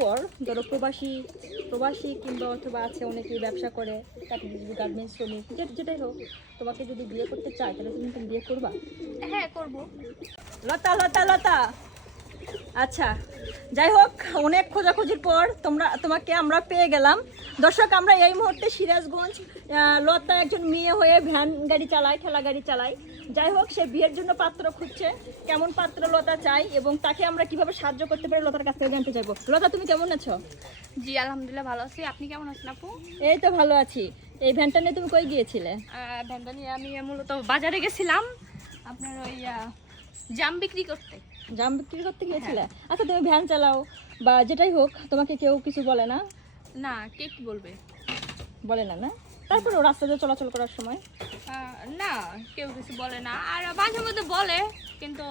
পর ধরো প্রবাসী প্রবাসী কিংবা অথবা আছে অনেকে ব্যবসা করে গার্মেন্টস শ্রমিক যেটাই হোক তোমাকে যদি বিয়ে করতে চায় তাহলে তুমি তুমি বিয়ে করবা? হ্যাঁ করব। লতা লতা লতা! আচ্ছা যাই হোক অনেক খোঁজাখুঁজির পর তোমরা তোমাকে আমরা পেয়ে গেলাম। দর্শক আমরা এই মুহূর্তে সিরাজগঞ্জ লতা একজন মেয়ে হয়ে ভ্যান গাড়ি চালায় ঠেলা গাড়ি চালায়। যাই হোক সে বিয়ের জন্য পাত্র খুঁজছে। কেমন পাত্র লতা চাই এবং তাকে আমরা কীভাবে সাহায্য করতে পারি লতার কাছ থেকে জানতে চাইব। লতা তুমি কেমন আছো? জি আলহামদুলিল্লাহ ভালো আছি। আপনি কেমন আছেন আপু? এই তো ভালো আছি। এই ভ্যানটা নিয়ে তুমি কই গিয়েছিলে? ভ্যানটা নিয়ে আমি মূলত বাজারে গেছিলাম। আপনার ওই জাম বিক্রি করতে। জাম বিক্রি করতে গিয়েছিলে? আচ্ছা তুমি ভ্যান চালাও বা যেটাই হোক তোমাকে কেউ কিছু বলে না? না কে কি বলবে। বলে না না? তারপরে রাস্তাতে চলাচল করার সময়? না কেউ কিছু বলে না। আর মাঝে মধ্যে বলে কিন্তু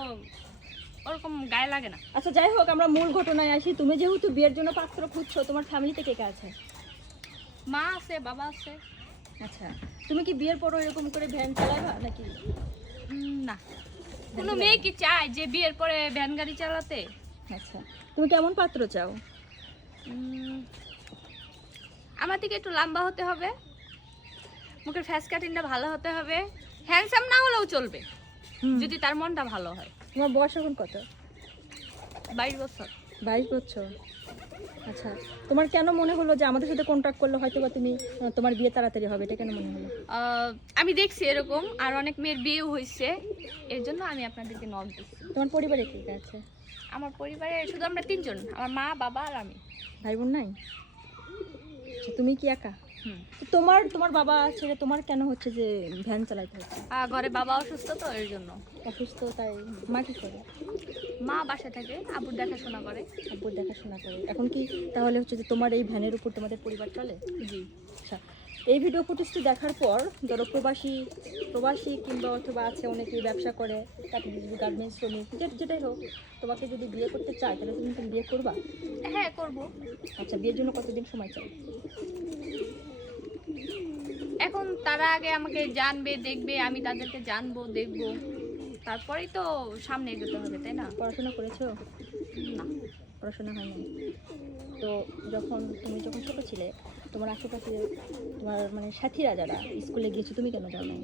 ওরকম গায়ে লাগে না। আচ্ছা যাই হোক আমরা মূল ঘটনায় আসি। তুমি যেহেতু বিয়ের জন্য পাত্র খুঁজছো তোমার ফ্যামিলিতে কে কে আছে? মা আছে বাবা আছে। আচ্ছা তুমি কি বিয়ের পরও এরকম করে ভ্যান চালাবা নাকি? না। কোনো মেয়ে কি চায় যে বিয়ের পরে ভ্যান গাড়ি চালাতে? আচ্ছা তুমি কেমন পাত্র চাও? আমার থেকে একটু লম্বা হতে হবে। মুখের ফেস কাটিংটা ভালো হতে হবে। হ্যান্ডসাম না হলেও চলবে। যদি তার মনটা ভালো হয়। তোমার বয়স এখন কত? বাইশ বছর। বাইশ বছর? আচ্ছা তোমার কেন মনে হলো যে আমাদের সাথে কন্ট্যাক্ট করলে হয়তো বা তুমি তোমার বিয়ে তাড়াতাড়ি হবে? এটা কেন মনে হলো? আমি দেখছি এরকম আর অনেক মেয়ের বিয়েও হয়েছে এর জন্য আমি আপনাদেরকে নক দিচ্ছি তোমার পরিবারে কে কে আছে? আমার পরিবারে শুধু আমরা তিনজন আমার মা বাবা আর আমি। ভাই বোন নাই? আচ্ছা, তুমি কি একা? তোমার তোমার বাবা ছেড়ে তোমার কেন হচ্ছে যে ভ্যান চালাইতে হচ্ছে? ঘরে বাবা অসুস্থ তো এর জন্য। অসুস্থ তাই মা কি করে? মা বাসা থাকে আবুর দেখাশোনা করে। আব্বুর দেখাশোনা করে। এখন কি তাহলে হচ্ছে যে তোমার এই ভ্যানের উপর তোমাদের পরিবার চলে? জি। আচ্ছা এই ভিডিও ফুটেজটি দেখার পর ধরো প্রবাসী প্রবাসী কিংবা অথবা আছে অনেকেই ব্যবসা করে তাকে যদি গার্মেন্টস শ্রমিক যেটাই হোক তোমাকে যদি বিয়ে করতে চায় তাহলে তুমি তুমি বিয়ে করবা? হ্যাঁ করব। আচ্ছা বিয়ের জন্য কতদিন সময় চাই এখন তারা আগে আমাকে জানবে দেখবে আমি তাদেরকে জানব দেখব। তারপরেই তো সামনে এগোতে হবে তাই না? পড়াশোনা করেছ? না। পড়াশোনা হয়নি। তো যখন তুমি যখন ছোট ছিলে তোমার আশেপাশে তোমার মানে সাথীরা যারা স্কুলে গিয়েছো তুমি কেন যাও নাই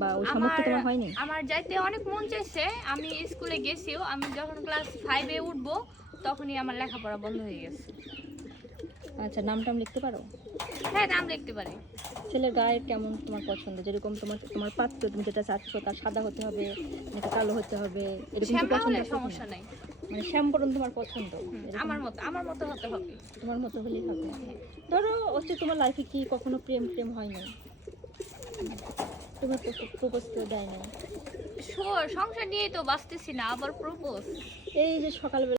বা ওই সামর্থ্য তোমার হয়নি? আমার যাইতে অনেক মন চাইছে। আমি স্কুলে গেছিও আমি যখন ক্লাস ফাইভে উঠবো তখনই আমার লেখাপড়া বন্ধ হয়ে গেছে। আচ্ছা নাম টাম লিখতে পারো? হ্যাঁ নাম লিখতে পারি। ছেলের গায়ের কেমন তোমার পছন্দ? যেরকম তোমার তোমার পাত্র তুমি যেটা চাচ্ছ তার সাদা হতে হবে নাকি কালো হতে হবে এরকম সমস্যা? নাই। মানে শ্যামবরণ তোমার পছন্দ? আমার মতো আমার মতো হতে হবে। তোমার মতো হলেই হবে। ধরো হচ্ছে তোমার লাইফে কি কখনো প্রেম প্রেম হয় না তোমার প্রপোজ কেউ দেয় না সংসার নিয়েই তো বাঁচতেছি না আবার প্রপোজ এই যে সকালবেলা